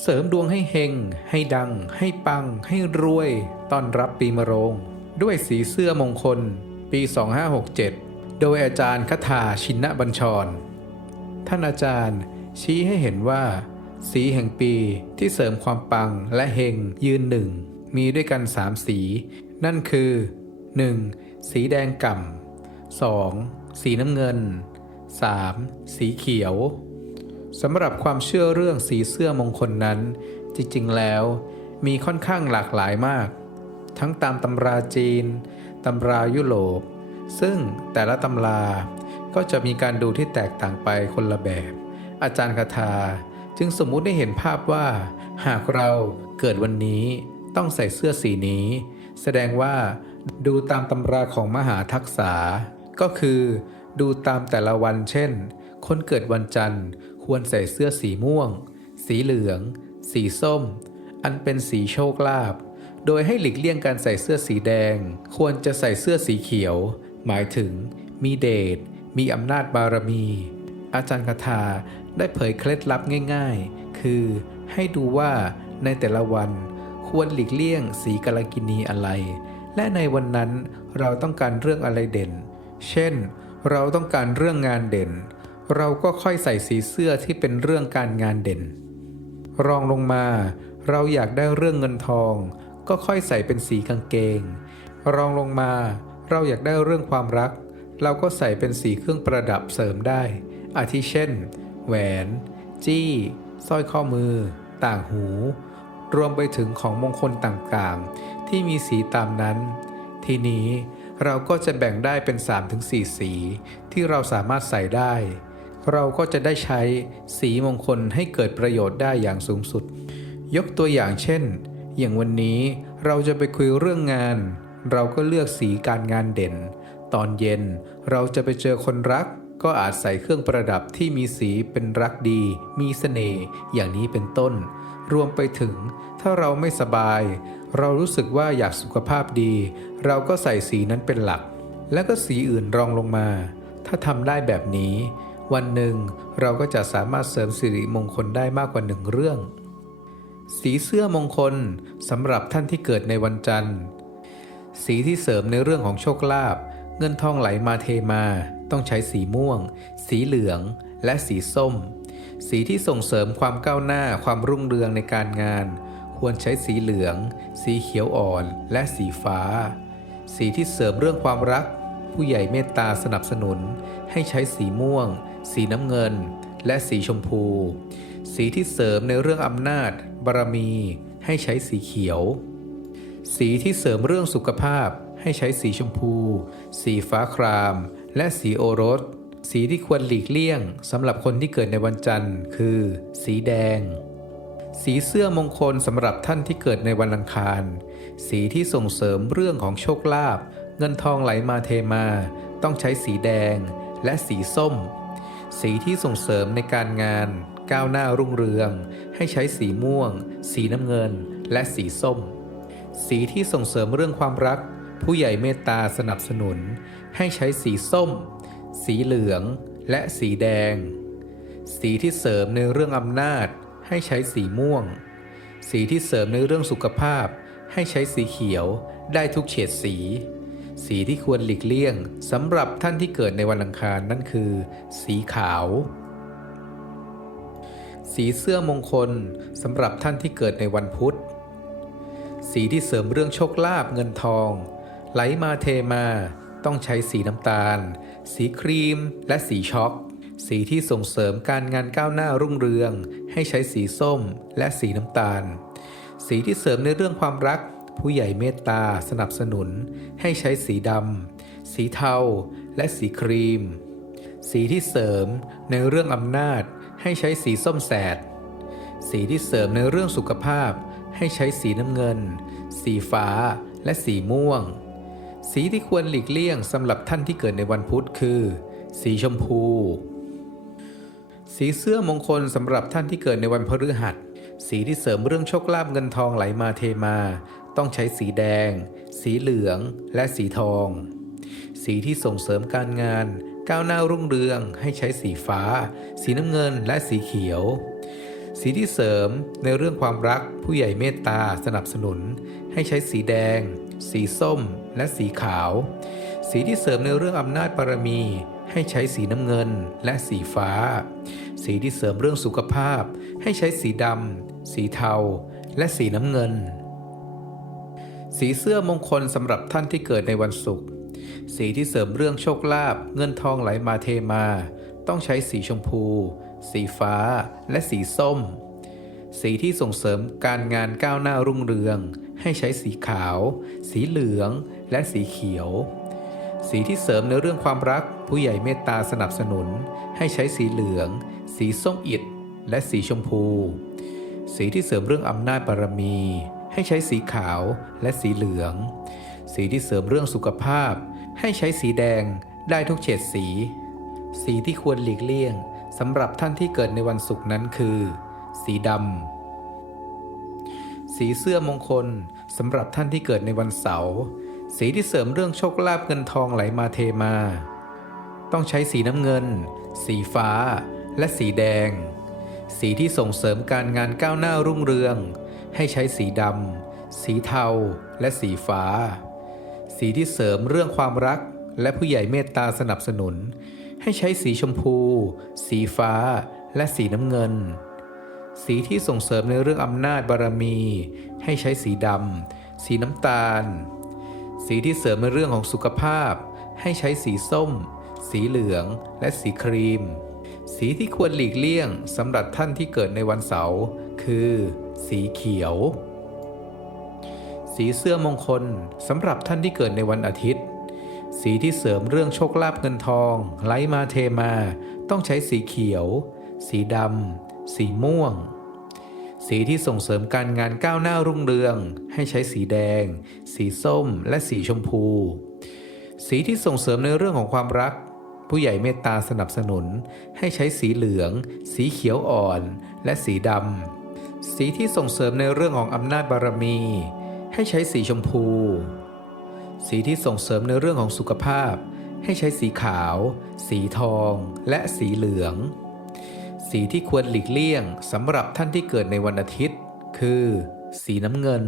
เสริมดวงให้เฮง ให้ดัง ให้ปัง ให้รวยต้อนรับปีมะโรง ด้วยสีเสื้อมงคล ปี 2567 โดยอาจารย์คถาชินบัญชร ท่านอาจารย์ชี้ให้เห็นว่า สีแห่งปีที่เสริมความปังและเฮงยืนหนึ่ง มีด้วยกันสามสี นั่นคือ 1. สีแดงก่ำ 2. สีน้ำเงิน 3. สีเขียว สำหรับความเชื่อเรื่องสีเสื้อมงคลนั้น จริงๆแล้ว มีค่อนข้างหลากหลายมาก ทั้งตามตำราจีนตำรายุโรปซึ่งแต่ละตำราก็จะมีการดูที่แตกต่างไปคนละแบบ อาจารย์คาถาจึงสมมุติได้เห็นภาพว่า หากเราเกิดวันนี้ต้องใส่เสื้อสีนี้ แสดงว่าดูตามตำราของมหาทักษะก็คือ ดูตามแต่ละวันเช่น คนเกิดวันจันทร์ ควรใส่เสื้อสีม่วง สีเหลือง สีส้ม อันเป็นสีโชคลาภ โดยให้หลีกเลี่ยงการใส่เสื้อสีแดง ควรจะใส่เสื้อสีเขียว หมายถึง มีเดช มีอำนาจบารมี อาจารย์คาถาได้เผยเคล็ดลับง่าย ๆ คือ ให้ดูว่าในแต่ละวัน ควรหลีกเลี่ยงสีกาลกินีอะไร และในวันนั้นเราต้องการเรื่องอะไรเด่น เช่น เราต้องการเรื่องงานเด่น เราก็ค่อยใส่สีเสื้อที่เป็นเรื่องการงานเด่น รองลงมา เราอยากได้เรื่องเงินทอง ก็ค่อยใส่เป็นสีกางเกง รองลงมา เราอยากได้เรื่องความรัก เราก็ใส่เป็นสีเครื่องประดับเสริมได้ อาทิเช่น แหวน จี้สร้อยข้อมือ ต่างหู รวมไปถึงของมงคลต่างๆ ที่มีสีตามนั้น ทีนี้เราก็จะแบ่งได้เป็น 3-4 สี ที่เราสามารถใส่ได้ เราก็จะได้ใช้สีมงคลให้เกิดประโยชน์ได้อย่างสูงสุด ยกตัวอย่างเช่น อย่างวันนี้เราจะไปคุยเรื่องงาน เราก็เลือกสีการงานเด่น ตอนเย็นเราจะไปเจอคนรัก ก็อาจใส่เครื่องประดับที่มีสีเป็นรักดี มีเสน่ห์อย่างนี้เป็นต้น รวมไปถึง ถ้าเราไม่สบาย เรารู้สึกว่าอยากสุขภาพดี เราก็ใส่สีนั้นเป็นหลัก แล้วก็สีอื่นรองลงมา ถ้าทำได้แบบนี้ วันหนึ่งเราก็จะสามารถเสริมสิริมงคลได้มากกว่าหนึ่งเรื่อง สีเสื้อมงคลสำหรับท่านที่เกิดในวันจันทร์ สีที่เสริมในเรื่องของโชคลาภเงินทองไหลมาเทมา ต้องใช้สีม่วง สีเหลือง และสีส้ม สีที่ส่งเสริมความก้าวหน้าความรุ่งเรืองในการงาน ควรใช้สีเหลือง สีเขียวอ่อนและสีฟ้า สีที่เสริมเรื่องความรัก ผู้ใหญ่เมตตาสนับสนุน ให้ใช้สีม่วง สีน้ำเงิน และสีชมพู สีที่เสริมในเรื่องอำนาจ บารมี ให้ใช้สีเขียว สีที่เสริมเรื่องสุขภาพ ให้ใช้สีชมพู สีฟ้าคราม และสีโอรส สีที่ควรหลีกเลี่ยงสำหรับคนที่เกิดในวันจันทร์ คือ สีแดง สีเสื้อมงคลสำหรับท่านที่เกิดในวันอังคาร สีที่ส่งเสริมเรื่องของโชคลาภเงินทองไหลมาเทมา ต้องใช้สีแดงและสีส้ม สีที่ส่งเสริมในการงาน ก้าวหน้ารุ่งเรือง ให้ใช้สีม่วง สีน้ำเงิน และสีส้ม สีที่ส่งเสริมเรื่องความรัก ผู้ใหญ่เมตตาสนับสนุน ให้ใช้สีส้ม สีเหลือง และสีแดง สีที่เสริมในเรื่องอำนาจ ให้ใช้สีม่วง สีที่เสริมในเรื่องสุขภาพ ให้ใช้สีเขียว ได้ทุกเฉดสี สีที่ควรหลีกเลี่ยงสำหรับท่านที่เกิดในวันอังคารนั่นคือ สีขาว สีเสื้อมงคลสำหรับท่านที่เกิดในวันพุธ สีที่เสริมเรื่องโชคลาภเงินทอง ไหลมาเทมาต้องใช้สีน้ำตาล สีครีม และสีช็อก สีที่ส่งเสริมการงานก้าวหน้ารุ่งเรือง ให้ใช้สีส้มและสีน้ำตาล สีที่เสริมในเรื่องความรัก ผู้ใหญ่เมตตาสนับสนุนให้ใช้สีดำ สีเทา และสีครีม สีที่เสริมในเรื่องอำนาจให้ใช้สีส้มแสด สีที่เสริมในเรื่องสุขภาพให้ใช้สีน้ำเงิน สีฟ้า และสีม่วง สีที่ควรหลีกเลี่ยงสำหรับท่านที่เกิดในวันพุธคือ สีชมพู สีเสื้อมงคลสำหรับท่านที่เกิดในวันพฤหัสสีที่เสริมเรื่องโชคลาภเงินทองไหลมาเทมา ต้องใช้สีแดง สีเหลือง และสีทอง สีที่ส่งเสริมการงาน ก้าวหน้ารุ่งเรือง ให้ใช้สีฟ้า สีน้ำเงิน และสีเขียว สีที่เสริมในเรื่องความรักผู้ใหญ่เมตตาสนับสนุน ให้ใช้สีแดง สีส้ม และสีขาว สีที่เสริมในเรื่องอำนาจบารมี ให้ใช้สีน้ำเงิน และสีฟ้า สีที่เสริมเรื่องสุขภาพ ให้ใช้สีดำสีเทา และสีน้ำเงิน สีเสื้อมงคลสำหรับท่านที่เกิดในวันศุกร์สีที่เสริมเรื่องโชคลาภเงินทองไหลมาเทมา ต้องใช้สีชมพู สีฟ้า และสีส้ม สีที่ส่งเสริมการงานก้าวหน้ารุ่งเรือง ให้ใช้สีขาว สีเหลือง และสีเขียว สีที่เสริมในเรื่องความรัก ผู้ใหญ่เมตตาสนับสนุน ให้ใช้สีเหลือง สีส้มอิดและสีชมพู สีที่เสริมเรื่องอำนาจบารมี ให้ใช้สีขาวและสีเหลือง สีที่เสริมเรื่องสุขภาพ ให้ใช้สีแดงได้ทุกเฉดสี สีที่ควรหลีกเลี่ยงสำหรับท่านที่เกิดในวันศุกร์นั้นคือ สีดำ สีเสื้อมงคลสำหรับท่านที่เกิดในวันเสาร์ สีที่เสริมเรื่องโชคลาภเงินทองไหลมาเทมา ต้องใช้สีน้ำเงิน สีฟ้า และสีแดง สีที่ส่งเสริมการงานก้าวหน้ารุ่งเรือง ให้ใช้สีดำ สีเทา และสีฟ้า สีที่เสริมเรื่องความรัก และผู้ใหญ่เมตตาสนับสนุน ให้ใช้สีชมพู สีฟ้า และสีน้ำเงิน สีที่ส่งเสริมในเรื่องอำนาจบารมี ให้ใช้สีดำ สีน้ำตาล สีที่เสริมในเรื่องของสุขภาพ ให้ใช้สีส้ม สีเหลือง และสีครีม สีที่ควรหลีกเลี่ยงสำหรับท่านที่เกิดในวันเสาร์ คือ สีเขียว สีเสื้อมงคลสำหรับท่านที่เกิดในวันอาทิตย์ สีที่เสริมเรื่องโชคลาภเงินทอง ไหลมาเทมา ต้องใช้สีเขียว สีดำสีม่วง สีที่ส่งเสริมการงานก้าวหน้ารุ่งเรือง ให้ใช้สีแดง สีส้ม และสีชมพู สีที่ส่งเสริมในเรื่องของความรักผู้ใหญ่เมตตาสนับสนุนให้ใช้สีเหลือง สีเขียวอ่อน และสีดำ สีที่ส่งเสริมในเรื่องของอำนาจบารมี ให้ใช้สีชมพู สีที่ส่งเสริมในเรื่องของสุขภาพ ให้ใช้สีขาว สีทอง และสีเหลือง สีที่ควรหลีกเลี่ยงสำหรับท่านที่เกิดในวันอาทิตย์ คือ สีน้ำเงิน